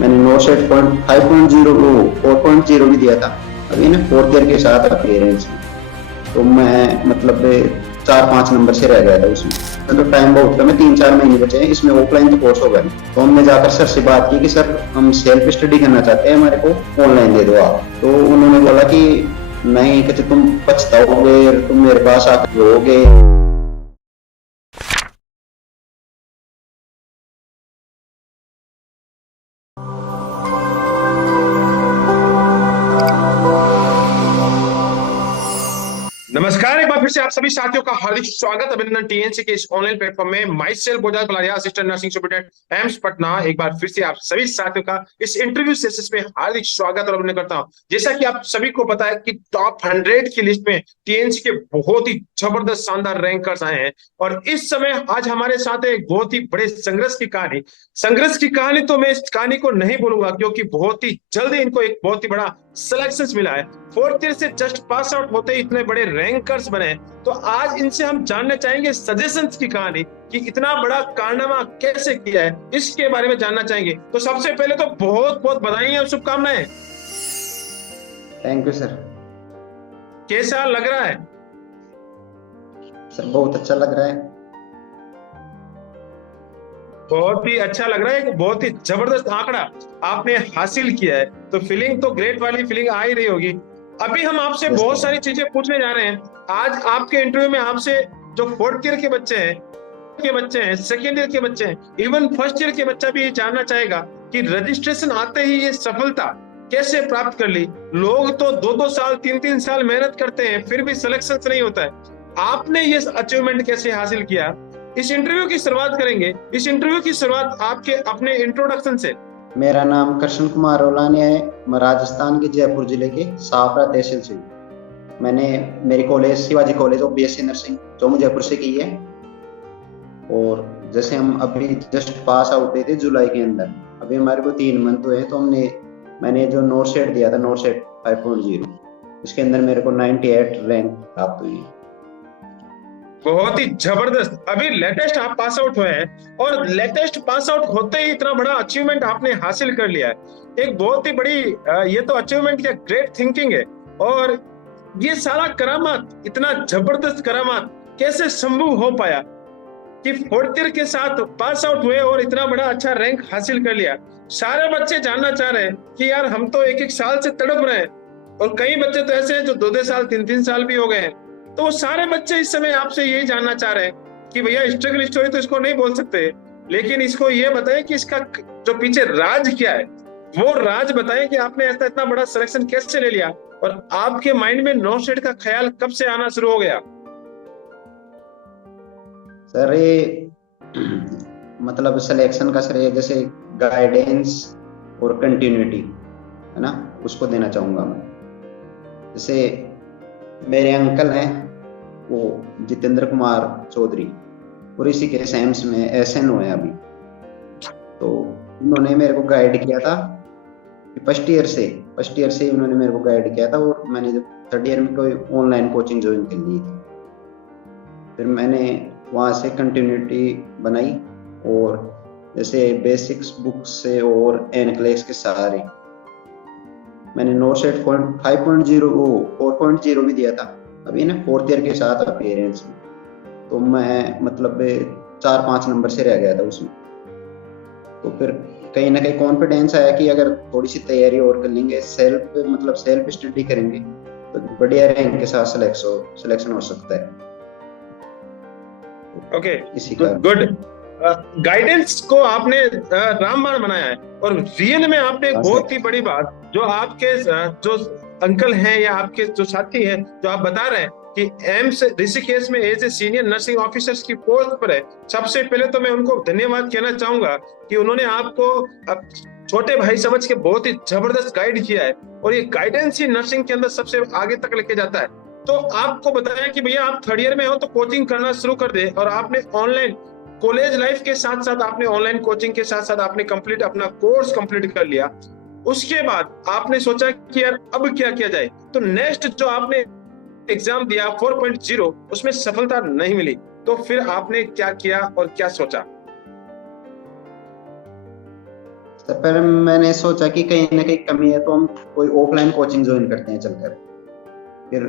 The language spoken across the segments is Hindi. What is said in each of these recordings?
मैंने नोट सेट पॉइंट 5.0 को 4.0 भी दिया था अभी ना, फोर्थ ईयर के साथ अपीयरेंस में। तो मैं मतलब 4-5 नंबर से रह गया था उसमें। तो टाइम बहुत कम है, 3-4 महीने बचे हैं इसमें, ऑफलाइन तो कोर्स होगा नहीं। तो हमने जाकर सर से बात की कि सर हम सेल्फ स्टडी करना चाहते हैं, हमारे को ऑनलाइन दे दो आप। तो उन्होंने बोला कि नहीं, कहते तुम पछताओगे, तुम मेरे पास आकर रोओगे। नमस्कार, एक बार फिर से आप सभी साथियों का हार्दिक स्वागत, अभिनंदन टीएनसी के इस ऑनलाइन प्लेटफॉर्म में। Myself Bojal Palariya, assistant nursing superintendent AIIMS Patna. एक बार फिर से आप सभी साथियों का इस इंटरव्यू सेशन में हार्दिक स्वागत और अभिनंदन करता हूं। जैसा कि आप सभी को पता है कि टॉप 100 की लिस्ट में टीएनसी के बहुत ही जबरदस्त शानदार रैंकर्स आए हैं, और इस समय आज हमारे साथ है एक बहुत ही बड़े संघर्ष की कहानी। संघर्ष की कहानी तो मैं इस कहानी को नहीं बोलूंगा, क्योंकि बहुत ही जल्दी इनको एक बहुत ही बड़ा सिलेक्शन मिला है। फोर्थ ईयर से जस्ट पास आउट होते ही इतने बड़े रैंकर्स बने। तो आज इनसे हम जानना चाहेंगे सजेशंस की कहानी, कि इतना बड़ा कारनामा कैसे किया है, इसके बारे में जानना चाहेंगे। तो सबसे पहले तो बहुत बहुत बधाई और शुभकामनाएं। Thank you sir. कैसा लग रहा है? सर बहुत अच्छा लग रहा है। बहुत ही अच्छा लग रहा है, एक बहुत ही जबरदस्त आंकड़ा आपने हासिल किया है। तो फीलिंग तो ग्रेट वाली फीलिंग आ ही रही होगी। अभी हम आपसे यस बहुत सर। सारी चीजें पूछने जा रहे हैं। आज आपके इंटरव्यू में आपसे जो फोर्थ ईयर के बच्चे हैं, सेकेंड ईयर के बच्चे हैं, इवन फर्स्ट ईयर के बच्चा भी ये जानना चाहेगा कि रजिस्ट्रेशन आते ही ये सफलता कैसे प्राप्त कर ली। लोग तो 2-2 साल 3-3 साल मेहनत करते हैं, फिर भी सिलेक्शन नहीं होता है। आपने ये अचीवमेंट कैसे हासिल किया, इस इंटरव्यू की शुरुआत करेंगे। इस इंटरव्यू की शुरुआत आपके अपने इंट्रोडक्शन से। मेरा नाम कृष्ण कुमार रोलानी है। मैं राजस्थान के जयपुर जिले के साफरा तहसील से हूँ। मैंने मेरी college Shivaji college of BSc nursing Jammu Jaipur से की है। और जैसे हम अभी जस्ट पास आउट हुए थे जुलाई के अंदर, अभी हमारे को 3 मंथ हुए हैं। तो मैंने जो नोट सेट दिया था, नोट सेट 5.0, इसके अंदर मेरे को 98 रैंक प्राप्त हुई है। बहुत ही जबरदस्त। अभी लेटेस्ट आप पास आउट हुए हैं, और लेटेस्ट पास आउट होते ही इतना बड़ा अचीवमेंट आपने हासिल कर लिया है। एक बहुत ही बड़ी ये तो अचीवमेंट क्या ग्रेट थिंकिंग है। और ये सारा करामात, इतना जबरदस्त करामात कैसे संभव हो पाया कि फोर्थ ईयर के साथ पास आउट हुए और इतना बड़ा अच्छा रैंक हासिल कर लिया। सारे बच्चे जानना चाह रहे हैं कि यार हम तो 1-1 साल से तड़प रहे हैं, और कई बच्चे तो ऐसे हैं जो 2-2 साल 3-3 साल भी हो गए हैं। तो वो सारे बच्चे इस समय आपसे यही जानना चाह रहे हैं कि भैया स्ट्रगल स्टोरी तो इसको नहीं बोल सकते, लेकिन इसको ये बताएं कि इसका जो पीछे राज क्या है, वो राज बताएं कि आपने ऐसा इतना बड़ा सिलेक्शन कैसे ले लिया, और आपके माइंड में नो सेट का ख्याल कब से आना शुरू हो गया। सर ये मतलब सिलेक्शन का सर, ये जैसे गाइडेंस और कंटिन्यूटी है ना, उसको देना चाहूंगा मैं। जैसे मेरे अंकल हैं, वो जितेंद्र कुमार चौधरी, और इसी के एम्स में एसएनओ है अभी। तो उन्होंने मेरे को गाइड किया था कि फर्स्ट ईयर से उन्होंने मेरे को गाइड किया था। और मैंने जब थर्ड ईयर में कोई ऑनलाइन कोचिंग ज्वाइन कर ली थी, फिर मैंने वहाँ से कंटिन्यूटी बनाई। और जैसे बेसिक्स बुक से और एनक्लेक्स के सहारे मैंने नोट सेट 5.0 को 4.0 भी दिया था अभी ना, फोर्थ ईयर के साथ अपीयरेंस में। तो मैं मतलब 4-5 नंबर से रह गया था उसमें। तो फिर कहीं ना कहीं कॉन्फिडेंस आया कि अगर थोड़ी सी तैयारी और कर लेंगे, सेल्फ स्टडी करेंगे, तो बढ़िया रैंक के साथ सिलेक्शन हो सकता है। ओके, इसी का गुड। गाइडेंस को आपने रामबाण बनाया है, और रियल में आपने एक बहुत ही बड़ी बात, जो आपके जो अंकल हैं या आपके जो साथी हैं, जो आप बता रहे हैं कि एम्स ऋषिकेश में as a senior nursing officers की पोस्ट पर है। सबसे पहले तो मैं उनको धन्यवाद कहना चाहूंगा कि उन्होंने आपको छोटे भाई समझ के बहुत ही जबरदस्त गाइड किया है, और ये गाइडेंस ही नर्सिंग के अंदर सबसे आगे तक लेके जाता है। तो आपको बताया कि भैया आप थर्ड ईयर में हो तो कोचिंग करना शुरू कर दे, और आपने ऑनलाइन कॉलेज लाइफ के साथ साथ आपने ऑनलाइन कोचिंग के साथ साथ आपने कंप्लीट अपना कोर्स कंप्लीट कर लिया। उसके बाद आपने सोचा कि यार अब क्या किया जाए। तो नेक्स्ट जो आपने एग्जाम दिया 4.0, उसमें सफलता नहीं मिली, तो फिर आपने क्या किया और क्या सोचा? सर पर मैंने सोचा कि कहीं ना कहीं कमी है, तो हम कोई ऑफलाइन कोचिंग ज्वाइन करते हैं चलकर। फिर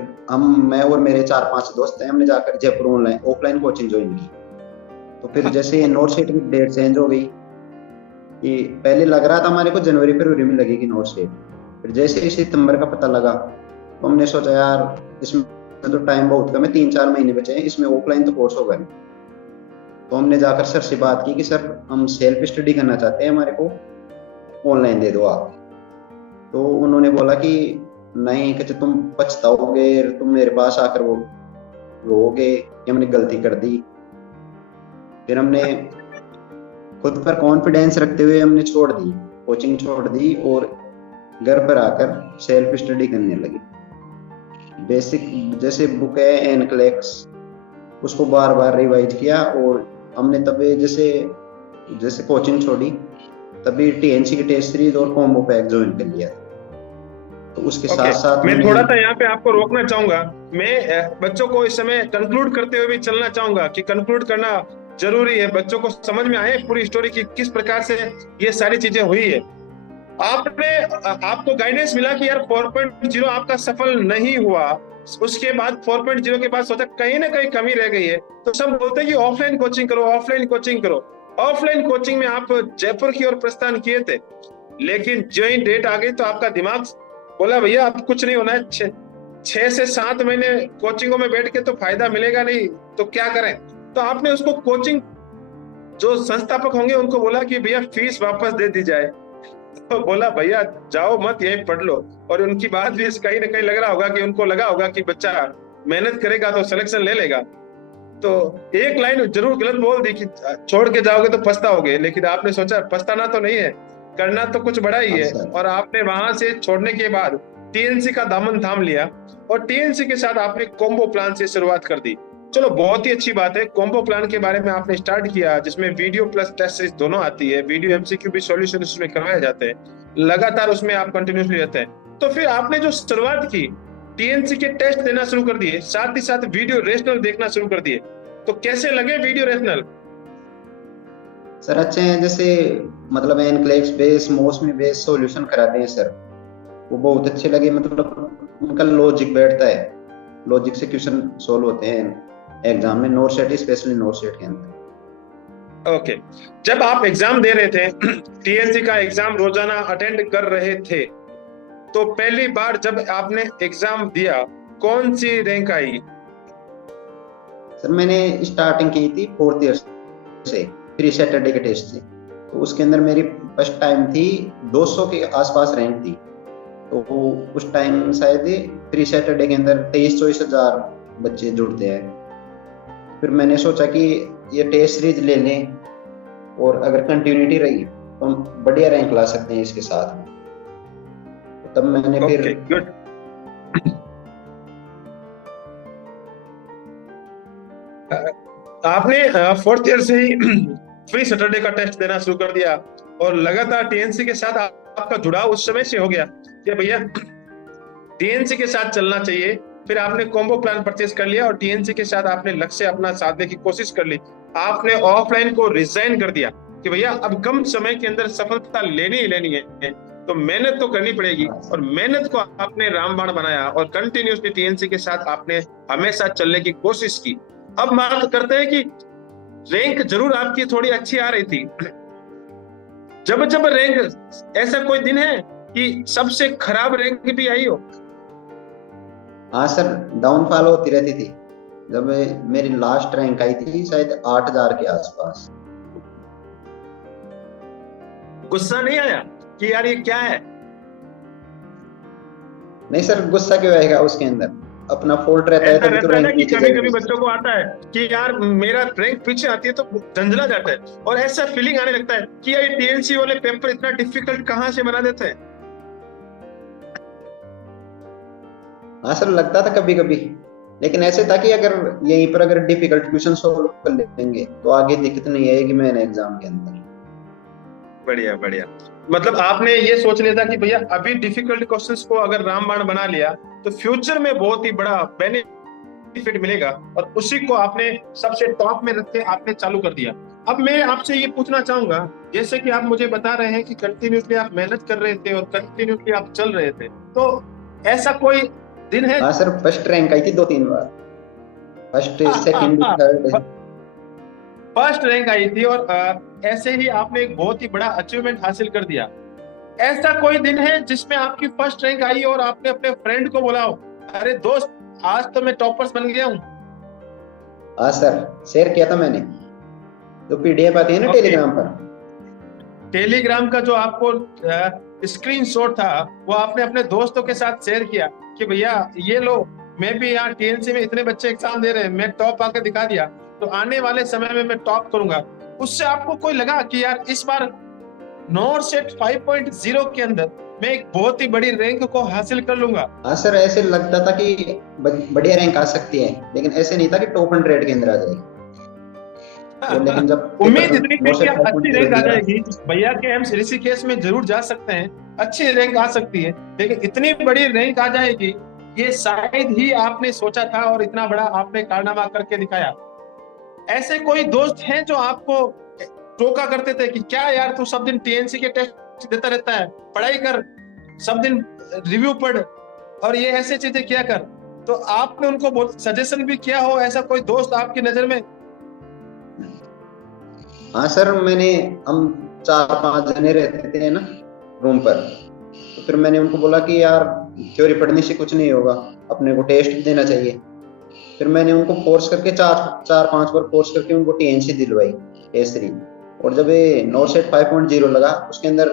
मैं और मेरे 4-5 दोस्त हैं, हमने जाकर Jaipur online offline coaching join की। तो फिर जैसे नोट शीट की डेट चेंज हो गई, कि पहले लग रहा था हमारे को जनवरी फरवरी में लगेगी नोट शीट। फिर जैसे ही सितंबर का पता लगा, तो हमने सोचा यार इसमें तो टाइम बहुत कम है, 3-4 महीने बचे हैं, इसमें ऑफलाइन तो कोर्स होगा नहीं। तो हमने जाकर सर से बात की कि सर हम सेल्फ स्टडी करना चाहते हैं, हमारे को ऑनलाइन दे दो आप। तो उन्होंने बोला कि नहीं, कि तुम पछताओगे, तुम मेरे पास आकर वो रोओगे कि हमने गलती कर दी। फिर हमने खुद पर कॉन्फिडेंस रखते हुए हमने छोड़ दी, कोचिंग छोड़ दी और घर पर आकर सेल्फ स्टडी करने लगी। बेसिक जैसे बुक है एनक्लेक्स, उसको बार बार रिवाइज किया। और हमने तभी जैसे जैसे कोचिंग छोड़ी, तभी टीएनसी की टेस्ट सीरीज और कॉम्बो पैक ज्वाइन कर लिया। तो उसके साथ साथ मैं थोड़ा सा यहाँ पे आपको रोकना चाहूंगा। मैं बच्चों को इस समय कंक्लूड करते हुए भी चलना चाहूंगा कि कंक्लूड करना जरूरी है, बच्चों को समझ में आए पूरी स्टोरी की किस प्रकार से ये सारी चीजें हुई है। आपको गाइडेंस मिला कि यार 4.0 आपका सफल नहीं हुआ, उसके बाद 4.0 के बाद सोचा कहीं ना कहीं कमी रह गई है, तो सब बोलते हैं कि ऑफलाइन कोचिंग करो, ऑफलाइन कोचिंग करो। ऑफलाइन कोचिंग में आप जयपुर की ओर प्रस्थान किए थे, लेकिन जो ही डेट आ गई तो आपका दिमाग बोला भैया अब कुछ नहीं होना है, 6 से 7 महीने कोचिंगों में बैठ के तो फायदा मिलेगा नहीं, तो क्या करें। तो आपने उसको कोचिंग जो संस्थापक होंगे उनको बोला कि भैया फीस वापस दे दी जाए। तो बोला भैया जाओ मत, यहीं पढ़ लो। और उनकी बात भी कहीं ना कहीं लग रहा होगा कि उनको लगा होगा कि बच्चा मेहनत करेगा तो सिलेक्शन ले लेगा। तो एक लाइन जरूर गलत बोल दी कि छोड़ के जाओगे तो पछताओगे, लेकिन आपने सोचा पछताना तो नहीं है, करना तो कुछ बड़ा ही है। और आपने वहां से छोड़ने के बाद टीएनसी का दामन थाम लिया और टीएनसी के साथ आपने कॉम्बो प्लान से शुरुआत कर दी। चलो बहुत ही अच्छी बात है, कॉम्बो प्लान के बारे में आपने स्टार्ट किया, जिसमें वीडियो प्लस टेस्ट सीरीज दोनों आती है, वीडियो एमसीक्यू भी सॉल्यूशन उसमें करवाए जाते हैं, लगातार उसमें आप कंटिन्यूसली रहते हैं। तो फिर आपने जो शुरुआत की, टीएनसी के टेस्ट देना शुरू कर दिए, साथ ही साथ वीडियो रेशनल देखना शुरू कर दिए। तो कैसे लगे वीडियो रेशनल? सर अच्छे हैं, जैसे मतलब एनक्लेक्स बेस मौसमी बेस सॉल्यूशन कराते हैं सर, वो बहुत अच्छे लगे। मतलब उनका लॉजिक बैठता है, लॉजिक से क्वेश्चन सॉल्व होते हैं एग्जाम में, not set specially not set के अंदर। ओके, जब आप एग्जाम दे रहे थे, टीएनसी का एग्जाम रोजाना अटेंड कर रहे थे, तो पहली बार जब आपने एग्जाम दिया कौन सी रैंक आई? सर मैंने स्टार्टिंग की थी 4th ईयर से, प्री सैटरडे के टेस्ट से। तो उसके अंदर मेरी फर्स्ट टाइम थी 200 के आसपास रैंक थी। तो उस टाइम शायद प्री सैटरडे के अंदर 23-24 हजार बच्चे जुड़ते हैं। फिर मैंने सोचा कि ये टेस्ट सीरीज ले लें, और अगर कंटिन्यूटी रही तो हम बढ़िया रैंक ला सकते हैं इसके साथ। तब मैंने फिर गुड। आपने 4th ईयर से ही फ्री सैटरडे का टेस्ट देना शुरू कर दिया और लगातार टीएनसी के साथ आपका जुड़ाव उस समय से हो गया कि भैया टीएनसी के साथ चलना चाहिए। फिर आपने कॉम्बो प्लान परचेज कर लिया और टीएनसी के साथ आपने लक्ष्य अपना साधने की कोशिश कर ली। आपने ऑफलाइन को रिजाइन कर दिया कि भैया अब कम समय के अंदर सफलता लेनी ही लेनी है, तो मेहनत तो करनी पड़ेगी। और मेहनत को आपने रामबाण बनाया और कंटिन्यूसली टीएनसी के साथ आपने हमेशा चलने की कोशिश की। अब मार्क करते हैं कि रैंक जरूर आपकी थोड़ी अच्छी आ रही थी। जब जब रैंक, ऐसा कोई दिन है कि सबसे खराब रैंक भी आई हो? हाँ सर, डाउनफॉल होती रहती थी। जब मेरी लास्ट रैंक आई थी शायद 8000 के आसपास। गुस्सा नहीं आया कि यार ये क्या है? नहीं सर, गुस्सा क्यों आएगा, उसके अंदर अपना फॉल्ट रहता है, तभी तो रैंक नीचे कभी कभी बच्चों को आता है कि यार मेरा रैंक पीछे आती है तो झंझला जाता है, और ऐसा फीलिंग आने लगता है कि यार टीएनसी वाले पेपर इतना डिफिकल्ट कहाँ से बना देते हैं। हाँ सर, लगता था कभी कभी, लेकिन ऐसे था कि अगर यहीं पर अगर डिफिकल्ट क्वेश्चन सॉल्व कर लेंगे तो आगे दिक्कत नहीं आएगी मैंने एग्जाम के अंदर। बढ़िया बढ़िया, मतलब आपने ये सोच लिया था कि भैया अभी डिफिकल्ट क्वेश्चंस को अगर रामबाण बना लिया तो फ्यूचर में बहुत ही बड़ा बेनिफिट मिलेगा, और उसी को आपने सबसे टॉप में रख के आपने चालू कर दिया। अब मैं आपसे ये पूछना चाहूंगा जैसे कि आप मुझे बता रहे हैं कि कंटिन्यूसली आप मेहनत कर रहे थे और कंटिन्यूसली आप चल रहे थे, तो ऐसा कोई दिन है? हाँ सर, फर्स्ट रैंक आई थी 2-3 बार, first second third. First rank आई थी और ऐसे ही आपने एक बहुत ही बड़ा अचीवमेंट हासिल कर दिया। ऐसा कोई दिन है जिसमें आपकी फर्स्ट रैंक आई और आपने अपने फ्रेंड को बोला हो, अरे दोस्त आज तो मैं टॉपर्स बन गया हूँ? हाँ सर, शेयर किया था मैंने, जो पीडीएफ आती है ना टेलीग्राम पर। टेलीग्राम का जो आपको स्क्रीनशॉट था वो आपने अपने दोस्तों के साथ शेयर किया कि भैया ये लो, मैं भी यहाँ टीएनसी में इतने बच्चे एग्जाम दे रहे हैं, मैं टॉप आकर दिखा दिया, तो आने वाले समय में मैं टॉप करूंगा। उससे आपको कोई लगा कि यार इस बार नॉरसेट 5.0 के अंदर मैं एक बहुत ही बड़ी रैंक को हासिल कर लूंगा? हाँ सर, ऐसे लगता था कि बढ़िया रैंक आ सकती है, लेकिन ऐसे नहीं था कि टॉप 100 के अंदर आ जाएगी। लेकिन जब उम्मीद इतनी थी कि अच्छी रैंक आ दिया, जाएगी, भैया के हम ऋषिकेश में जरूर जा सकते हैं, अच्छी रैंक आ सकती है, लेकिन इतनी बड़ी रैंक आ जाएगी ये शायद ही आपने सोचा था और इतना बड़ा आपने कारनामा करके दिखाया। ऐसे कोई दोस्त हैं जो आपको टोका करते थे कि क्या यार तू सब दिन टीएनसी के टेस्ट देता रहता है, पढ़ाई कर, सब दिन रिव्यू पढ़ और ये ऐसे चीजें किया कर, तो आपने उनको सजेशन भी किया हो? ऐसा कोई दोस्त आपकी नजर में? हाँ सर, हम 4-5 जने रहते थे ना रूम पर, तो फिर मैंने उनको बोला कि यार थ्योरी पढ़ने से कुछ नहीं होगा, अपने को टेस्ट देना चाहिए। फिर मैंने उनको फोर्स करके 4-5 बार फोर्स करके उनको टीएनसी दिलवाई A3। और जब ये नॉरसेट 5.0 लगा, उसके अंदर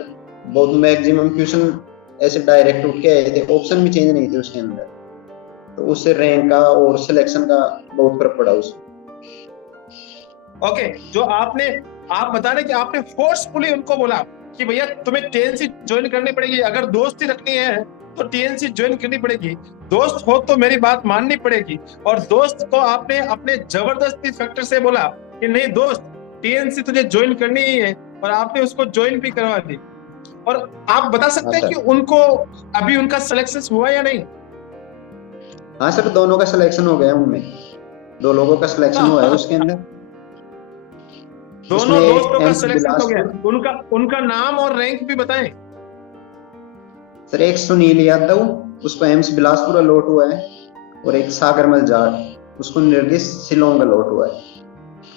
बहुत मैक्सिमम क्वेश्चन ऐसे डायरेक्ट उठ के आए थे, ऑप्शन भी चेंज नहीं थे उसके अंदर, तो उससे रैंक का और सिलेक्शन का बहुत फर्क पड़ा उससे। ओके, जो आप बता रहे कि आपने फोर्सफुली उनको बोला कि भैया तुम्हें टीएनसी ज्वाइन करनी पड़ेगी, अगर दोस्ती रखनी है तो टीएनसी ज्वाइन करनी पड़ेगी, दोस्त हो तो मेरी बात माननी पड़ेगी। और दोस्त को आपने अपने जबरदस्ती फैक्टर से बोला कि नहीं दोस्त टीएनसी तुझे ज्वाइन करनी ही है, और आपने उसको ज्वाइन भी करवा दी। और आप बता सकते हैं कि उनको अभी उनका सिलेक्शन हुआ या नहीं? हाँ सर, दोनों का सिलेक्शन हो गया, उनमें 2 लोगों का सिलेक्शन हुआ है उसके अंदर। दोनों दोस्तों का सिलेक्शन हो गया, उनका नाम और रैंक भी बताएं सर। एक सुनील यादव, उसको एम्स बिलासपुर अलॉट हुआ है, और एक सागरमल जाट, उसको निर्दिष्ट शिलोंग अलॉट हुआ है।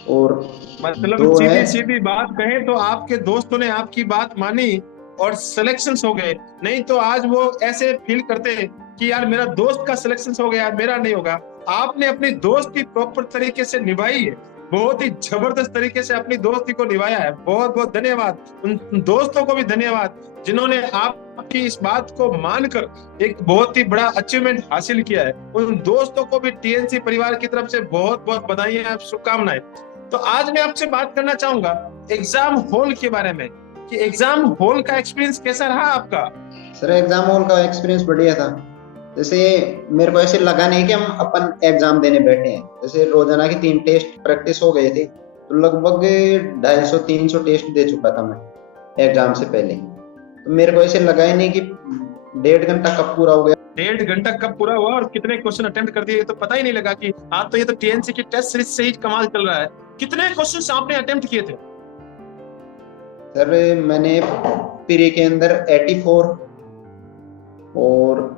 और मतलब सीधी बात कहें तो आपके दोस्तों ने आपकी बात मानी और सिलेक्शंस हो गए, नहीं तो आज वो ऐसे फील करते कि यार मेरा दोस्त का सिलेक्शंस हो गया, मेरा नहीं होगा। आपने अपनी दोस्त की प्रॉपर तरीके से निभाई है, बहुत ही जबरदस्त तरीके से अपनी दोस्ती को निभाया है। बहुत बहुत धन्यवाद उन दोस्तों को भी, धन्यवाद जिन्होंने आपकी इस बात को मानकर एक बहुत ही बड़ा अचीवमेंट हासिल किया है। उन दोस्तों को भी टीएनसी परिवार की तरफ से बहुत बहुत बधाई, शुभकामनाएं। तो आज मैं आपसे बात करना चाहूंगा एग्जाम हॉल के बारे में, कि एग्जाम हॉल का एक्सपीरियंस कैसा रहा आपका? सर, एग्जाम हॉल का एक्सपीरियंस बढ़िया था। जैसे मेरे को ऐसे लगा नहीं कि हम अपन एग्जाम देने बैठे हैं। जैसे रोजाना की 3 टेस्ट प्रैक्टिस हो गए थे, तो लगभग 250-300 टेस्ट दे चुका था मैं एग्जाम से पहले। तो मेरे को ऐसे लगा ही नहीं कि 1.5 घंटा कब पूरा हो गया। 1.5 घंटा कब पूरा हुआ और कितने क्वेश्चन अटेम्प्ट कर दिए, तो पता ही नहीं लगा कि आज तो ये तो टीएनसी की टेस्ट सीरीज से ही कमाल चल रहा है। कितने क्वेश्चन आपने अटेम्प्ट किए थे? सर, मैंने प्री के अंदर 84 और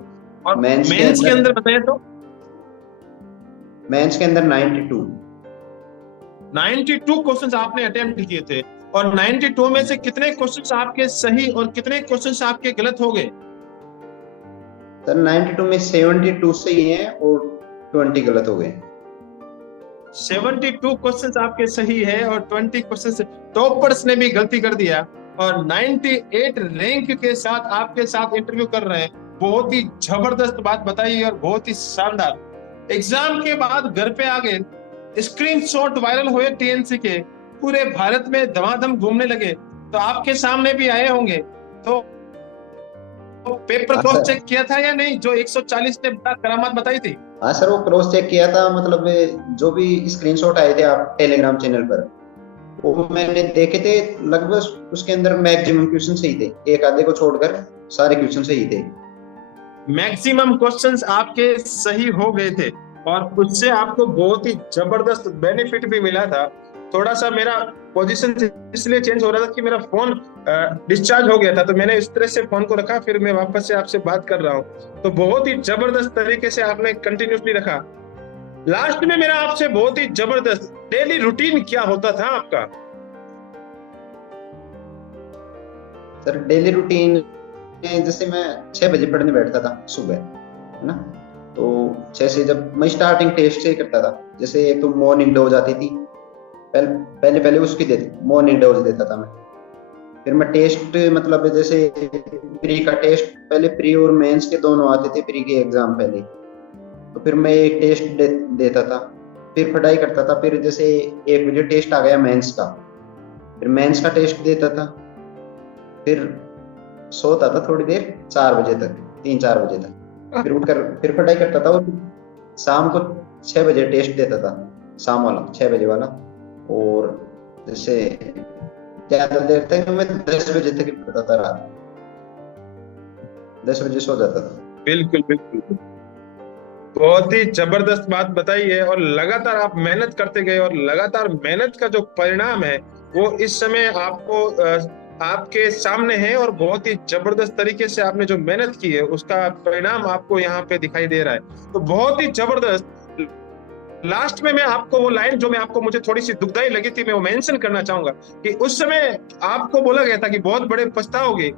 मेंस के अंदर बताएं तो? मेंस के अंदर 92 क्वेश्चंस आपने अटेम्प्ट किए थे, और 92 में से कितने क्वेश्चंस आपके सही और कितने क्वेश्चंस आपके गलत हो गए? सर, 92 में 72 सही है और 20 गलत हो गए। 72 क्वेश्चंस आपके सही है और 20 क्वेश्चंस टॉपर्स ने भी गलती कर दिया, और 98 रैंक के साथ आपके साथ इंटरव्यू कर रहे हैं। बहुत ही जबरदस्त बात बताई और बहुत ही शानदार। एग्जाम के बाद घर पे आ गए, स्क्रीनशॉट वायरल हुए टीएनसी के, पूरे भारत में धमाधम घूमने लगे, तो आपके सामने भी आए होंगे, तो पेपर क्रॉस चेक किया था या नहीं जो 140 ने करामात बताई थी? हाँ सर, वो क्रॉस चेक किया था। मतलब जो भी स्क्रीनशॉट आए थे आप टेलीग्राम चैनल पर, वो मैंने देखे थे, लगभग उसके अंदर मैक्सिमम क्वेश्चन सही थे, एक आधे को छोड़कर सारे क्वेश्चन सही थे। मैक्सिमम क्वेश्चंस आपके सही हो गए थे और उससे आपको बहुत ही जबरदस्त बेनिफिट भी मिला था। थोड़ा सा मेरा पोजीशन इसलिए चेंज हो रहा था कि मेरा फोन डिस्चार्ज हो गया था, तो मैंने इस तरह से फोन को रखा, फिर मैं वापस से आपसे बात कर रहा हूँ। तो बहुत ही जबरदस्त तरीके से आपने कंटिन्यूसली रखा। लास्ट में मेरा आपसे बहुत ही जबरदस्त, डेली रूटीन क्या होता था आपका? सर डेली रूटीन में जैसे मैं 6 बजे पढ़ने बैठता था सुबह, है ना। तो 6 से जब मैं स्टार्टिंग टेस्ट से ही करता था, जैसे एक तो मॉर्निंग डोज आती थी, पहले पहले पहले उसकी देती मॉर्निंग डोज देता था मैं। फिर मैं टेस्ट मतलब जैसे प्री का टेस्ट, पहले प्री और मेंस के दोनों आते थे, प्री के एग्जाम पहले। तो फिर मैं एक टेस्ट देता था, फिर पढ़ाई करता था। फिर जैसे 1 बजे टेस्ट आ गया मेंस का, फिर मेंस का टेस्ट देता था। फिर सोता था थोड़ी देर 4 बजे तक, 3-4 बजे तक। फिर उठकर फिर पढ़ाई करता था, और शाम को 6 बजे टेस्ट देता था, शाम वाला 6 बजे वाला। और जैसे ज्यादा देर तक मैं 10 बजे तक ही पढ़ता था, रात 10 बजे सो जाता था। बिल्कुल बिल्कुल, बहुत ही जबरदस्त बात बताई है। और लगातार आप मेहनत करते गए, और लगातार मेहनत का जो परिणाम है वो इस समय आपको आपके सामने है, और बहुत ही जबरदस्त तरीके से आपने जो मेहनत की है उसका परिणाम आपको यहाँ पे दिखाई दे रहा है। तो बहुत ही जबरदस्त। लास्ट में मैं आपको वो लाइन जो मैं आपको मुझे थोड़ी सी दुखदाई लगी थी, मैं वो मेंशन करना चाहूंगा कि उस समय आपको बोला गया था कि बहुत बड़े पछताओगे,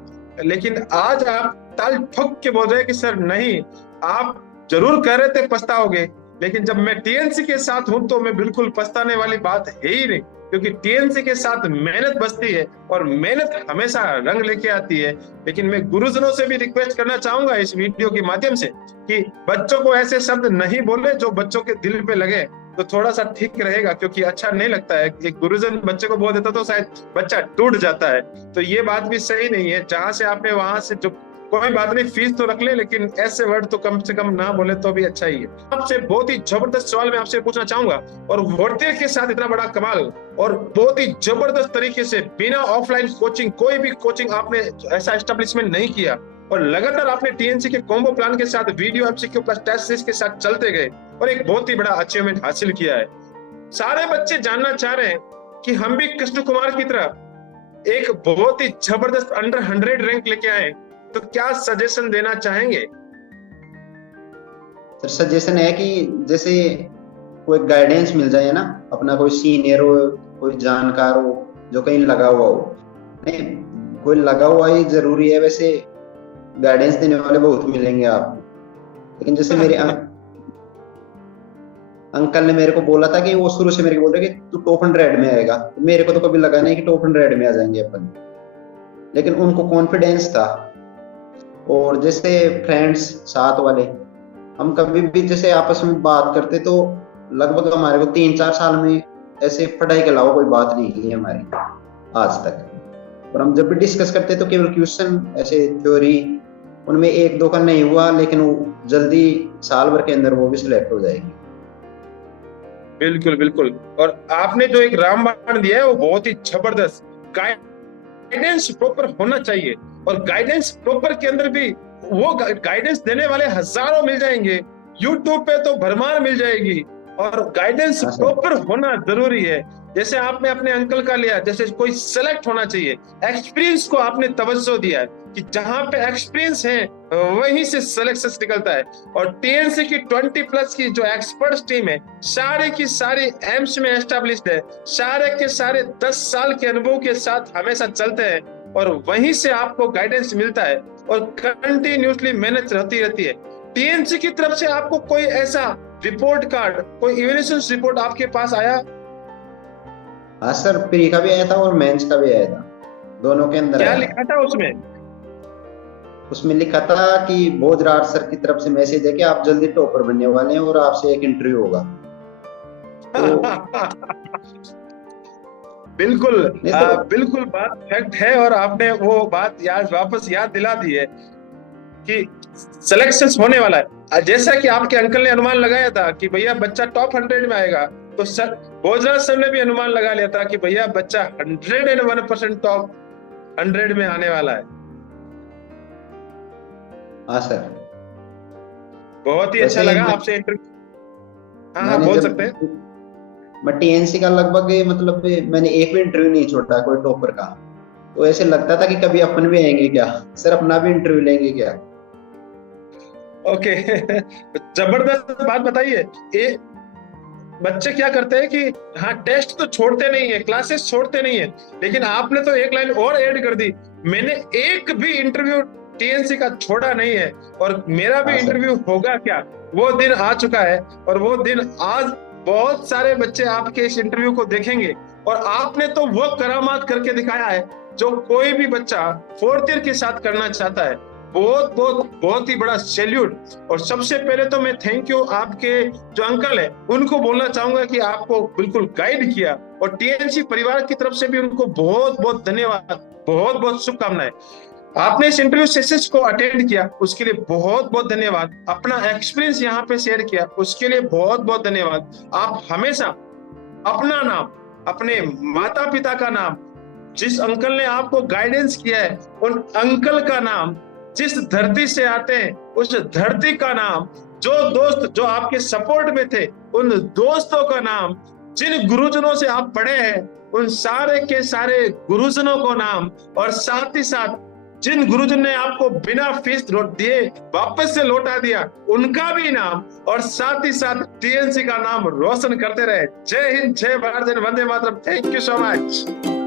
लेकिन आज आप ताल ठोक के बोल रहे हैं कि सर नहीं, आप जरूर कह रहे थे पछताओगे, लेकिन जब मैं टीएनसी के साथ हूं तो मैं बिल्कुल पछताने वाली बात है ही नहीं, क्योंकि टीएनसी के साथ मेहनत बसती है और मेहनत हमेशा रंग लेके आती है। लेकिन मैं गुरुजनों से भी रिक्वेस्ट करना चाहूंगा इस वीडियो के माध्यम से कि बच्चों को ऐसे शब्द नहीं बोले जो बच्चों के दिल पे लगे, तो थोड़ा सा ठीक रहेगा, क्योंकि अच्छा नहीं लगता है। एक गुरुजन बच्चे को बोल देता तो शायद बच्चा टूट जाता है, तो ये बात भी सही नहीं है। जहां से आपने वहां से जो, कोई बात नहीं, फीस तो रख ले, लेकिन ऐसे वर्ड तो कम से कम ना बोले तो भी अच्छा ही है। आपसे बहुत ही जबरदस्त सवाल मैं आपसे पूछना चाहूंगा, और वोल्टेज के साथ इतना बड़ा कमाल और बहुत ही जबरदस्त तरीके से बिना ऑफलाइन कोचिंग, कोई भी कोचिंग आपने ऐसा एस्टेब्लिशमेंट नहीं किया, और लगातार आपने टीएनसी के कॉम्बो प्लान के साथ video MCQ plus test series के साथ चलते गए और एक बहुत ही बड़ा अचीवमेंट हासिल किया है। सारे बच्चे जानना चाह रहे हैं कि हम भी कृष्ण कुमार की तरह एक बहुत ही जबरदस्त अंडर 100 रैंक लेके आए, तो क्या सजेशन देना चाहेंगे? सर सजेशन है कि जैसे कोई गाइडेंस मिल जाए ना, अपना कोई सीनियर हो, कोई जानकार हो जो कहीं लगा हुआ हो। नहीं, कोई लगा हुआ ही जरूरी है, वैसे गाइडेंस देने वाले बहुत मिलेंगे आपको। लेकिन जैसे मेरे अंकल ने मेरे को बोला था कि वो शुरू से मेरे को बोल रहे कि तू टॉप 100 में आएगा, तो मेरे को तो कभी लगा नहीं कि टॉप 100 में आ जाएंगे अपन, लेकिन उनको कॉन्फिडेंस था। और जैसे फ्रेंड्स साथ वाले, हम कभी भी जैसे आपस में बात करते तो लगभग हमारे को 3-4 साल में ऐसे पढ़ाई के अलावा कोई बात नहीं की है हमारी आज तक। और हम जब भी डिस्कस करते तो केवल क्वेश्चन, ऐसे थ्योरी, उनमें 1-2 का नहीं हुआ, लेकिन वो जल्दी साल भर के अंदर वो भी सिलेक्ट हो जाएगी। बिल्कुल बिल्कुल। और आपने जो एक रामबाण दिया है वो बहुत ही जबरदस्त। गाइडेंस प्रॉपर होना चाहिए, और गाइडेंस प्रॉपर के अंदर भी वो गाइडेंस देने वाले हजारों मिल जाएंगे, यूट्यूब पे तो भरमार मिल जाएगी, और गाइडेंस प्रॉपर होना जरूरी है। जैसे आपने अपने अंकल का लिया, जैसे कोई सेलेक्ट होना चाहिए, एक्सपीरियंस को आपने तवज्जो दिया है कि जहां पे एक्सपीरियंस है वहीं से सिलेक्शन निकलता है। और टीएनसी की 20+ की जो एक्सपर्ट्स टीम है, सारे की सारी एम्स में एस्टेब्लिश्ड है, सारे के सारे 10 साल के अनुभव के साथ हमेशा चलते हैं, और वहीं से आपको गाइडेंस मिलता है, और कंटिन्यूसली मेहनत रहती है। टीएनसी की तरफ से आपको कोई ऐसा रिपोर्ट कार्ड, कोई इवैल्यूएशन रिपोर्ट आपके पास आया? हाँ सर, प्री का भी आया था और मेंस का भी आया था, दोनों के अंदर क्या आया। लिखा था उसमें? उसमें लिखा था कि भोजराज सर की तरफ से मैसेज है कि आप जल्दी टॉपर बनने वाले हैं और आपसे एक इंटरव्यू होगा। तो बिल्कुल तो बिल्कुल बात फैक्ट है, और आपने वो बात वापस याद दिला दी है कि सिलेक्शंस होने वाला है। जैसा कि आपके अंकल ने अनुमान लगाया था कि भैया बच्चा टॉप 100 में आएगा, तो सर भोजराज सर ने भी अनुमान लगा लिया था कि भैया बच्चा 101% टॉप 100 में आने वाला है। हाँ सर, बहुत ही अच्छा लगा आपसे इंटरव्यू। हाँ बोल सकते हैं। मैं टीएनसी का लगभग मतलब मैंने एक भी इंटरव्यू नहीं छोड़ा कोई टॉपर का। तो ऐसे लगता था कि कभी अपन भी आएंगे क्या, सर अपना भी इंटरव्यू लेंगे क्या। ओके। जबरदस्त बात बताइए। ये बच्चे क्या करते हैं कि हाँ टेस्ट तो छोड़ते नहीं है, क्लासेस छोड़ते नहीं है, लेकिन आपने तो एक लाइन और ऐड कर दी, मैंने एक भी इंटरव्यू टीएनसी का छोड़ा नहीं है और मेरा भी हाँ सर। इंटरव्यू होगा क्या, वो दिन आ चुका है। और वो दिन आज बहुत सारे बच्चे आपके इस इंटरव्यू को देखेंगे और आपने तो वो करामात करके दिखाया है जो कोई भी बच्चा फोर्थ ईयर के साथ करना चाहता है। बहुत बहुत बहुत ही बड़ा सैल्यूट। और सबसे पहले तो मैं थैंक यू आपके जो अंकल है उनको बोलना चाहूंगा कि आपको बिल्कुल गाइड किया, और टीएनसी परिवार की तरफ से भी उनको बहुत बहुत धन्यवाद, बहुत बहुत शुभकामनाएं। आपने इस इंटरव्यू सेशंस को अटेंड किया उसके लिए बहुत बहुत धन्यवाद, अपना एक्सपीरियंस यहाँ पे शेयर किया उसके लिए बहुत बहुत धन्यवाद। आप हमेशा अपना नाम, अपने माता पिता का नाम, जिस अंकल ने आपको गाइडेंस किया है उन अंकल का नाम, जिस धरती से आते हैं उस धरती का नाम, जो दोस्त जो आपके सपोर्ट में थे उन दोस्तों का नाम, जिन गुरुजनों से आप पढ़े हैं उन सारे के सारे गुरुजनों को नाम, और साथ ही साथ जिन गुरुजन ने आपको बिना फीस दिए वापस से लौटा दिया उनका भी नाम, और साथ ही साथ टीएनसी का नाम रोशन करते रहे। जय हिंद, जय भारत, वंदे मातरम। Thank you so much.